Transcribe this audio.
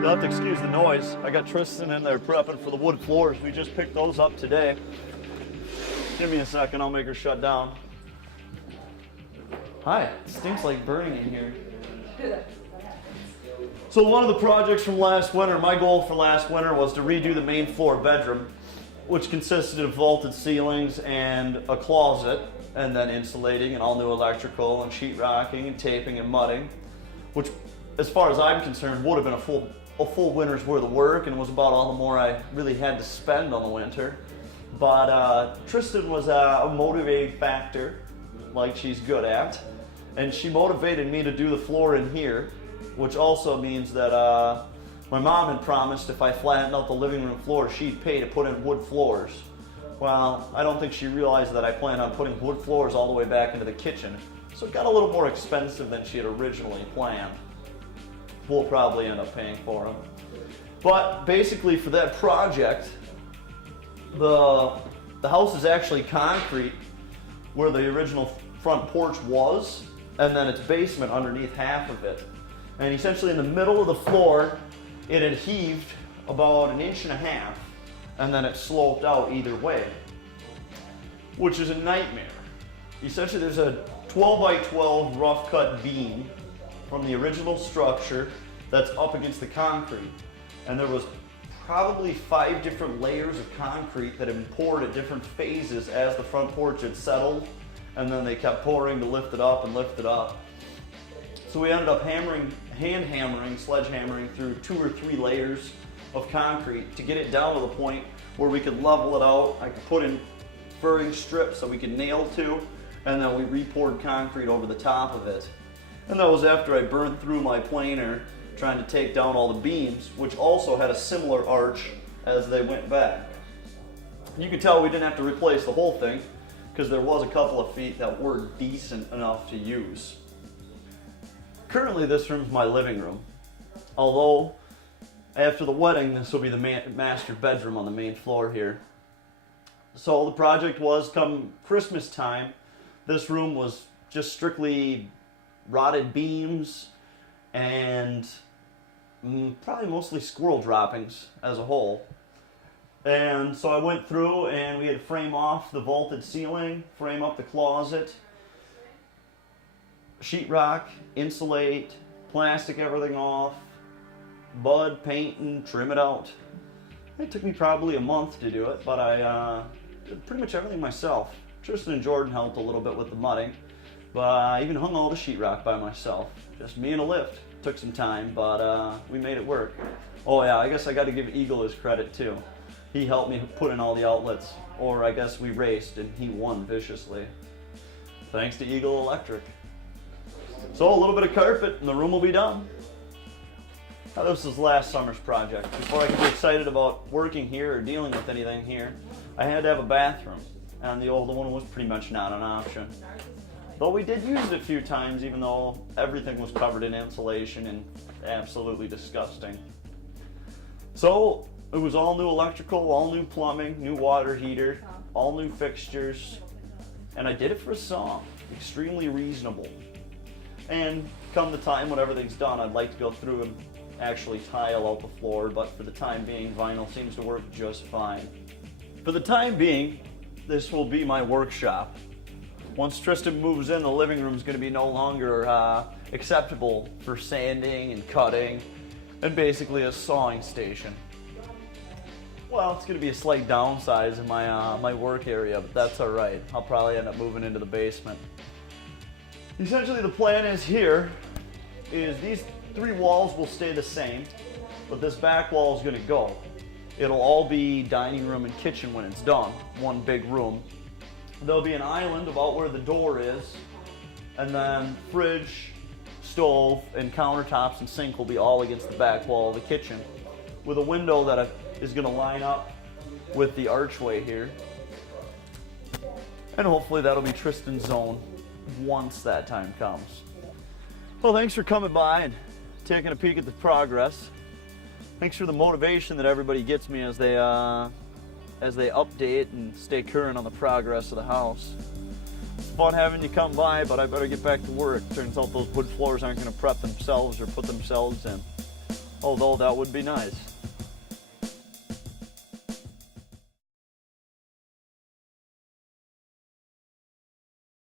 You'll have to excuse the noise. I got Tristan in there prepping for the wood floors. We just picked those up today. Give me a second, I'll make her shut down. Hi, it stinks like burning in here. So one of the projects from last winter, my goal for last winter was to redo the main floor bedroom, which consisted of vaulted ceilings and a closet, and then insulating and all new electrical and sheetrocking and taping and mudding, which, as far as I'm concerned, would have been a full winter's worth of work, and was about all the more I really had to spend on the winter. But Tristan was a motivating factor, like she's good at, and she motivated me to do the floor in here, which also means that my mom had promised if I flattened out the living room floor, she'd pay to put in wood floors. Well, I don't think she realized that I planned on putting wood floors all the way back into the kitchen, so it got a little more expensive than she had originally planned. We'll probably end up paying for them. But basically for that project, the house is actually concrete where the original front porch was, and then it's basement underneath half of it. And essentially in the middle of the floor, it had heaved about 1.5 inches, and then it sloped out either way, which is a nightmare. Essentially there's a 12 by 12 rough cut beam from the original structure that's up against the concrete. And there was probably 5 different layers of concrete that had been poured at different phases as the front porch had settled, and then they kept pouring to lift it up and lift it up. So we ended up hand hammering, sledgehammering through 2 or 3 layers of concrete to get it down to the point where we could level it out. I could put in furring strips that we could nail to, and then we re-poured concrete over the top of it. And that was after I burned through my planer trying to take down all the beams, which also had a similar arch as they went back. You could tell we didn't have to replace the whole thing because there was a couple of feet that were decent enough to use. Currently this room's my living room, although after the wedding this will be the master bedroom on the main floor here. So the project was, come Christmas time, this room was just strictly rotted beams and probably mostly squirrel droppings as a whole. And so I went through and we had to frame off the vaulted ceiling, frame up the closet, sheetrock, insulate, plastic everything off, bud, paint, and trim it out. It took me probably a month to do it, but I did pretty much everything myself. Tristan and Jordan helped a little bit with the mudding, but I even hung all the sheetrock by myself. Just me and a lift. Took some time, but we made it work. Oh yeah, I guess I got to give Eagle his credit too. He helped me put in all the outlets, or I guess we raced and he won viciously. Thanks to Eagle Electric. So a little bit of carpet and the room will be done. Now this was last summer's project. Before I could be excited about working here or dealing with anything here, I had to have a bathroom, and the older one was pretty much not an option. Though we did use it a few times, even though everything was covered in insulation and absolutely disgusting. So it was all new electrical, all new plumbing, new water heater, all new fixtures, and I did it for a song, extremely reasonable. And come the time when everything's done, I'd like to go through and actually tile out the floor, but for the time being, vinyl seems to work just fine. For the time being, this will be my workshop. Once Tristan moves in, the living room is going to be no longer acceptable for sanding and cutting, and basically a sawing station. Well, it's going to be a slight downsize in my work area, but that's all right. I'll probably end up moving into the basement. Essentially, the plan is these 3 walls will stay the same, but this back wall is going to go. It'll all be dining room and kitchen when it's done, one big room. There'll be an island about where the door is, and then fridge, stove, and countertops and sink will be all against the back wall of the kitchen, with a window that is going to line up with the archway here. And hopefully that'll be Tristan's zone once that time comes. Well, thanks for coming by and taking a peek at the progress. Thanks for the motivation that everybody gets me as they update and stay current on the progress of the house. It's fun having you come by, but I better get back to work. Turns out those wood floors aren't going to prep themselves or put themselves in. although that would be nice.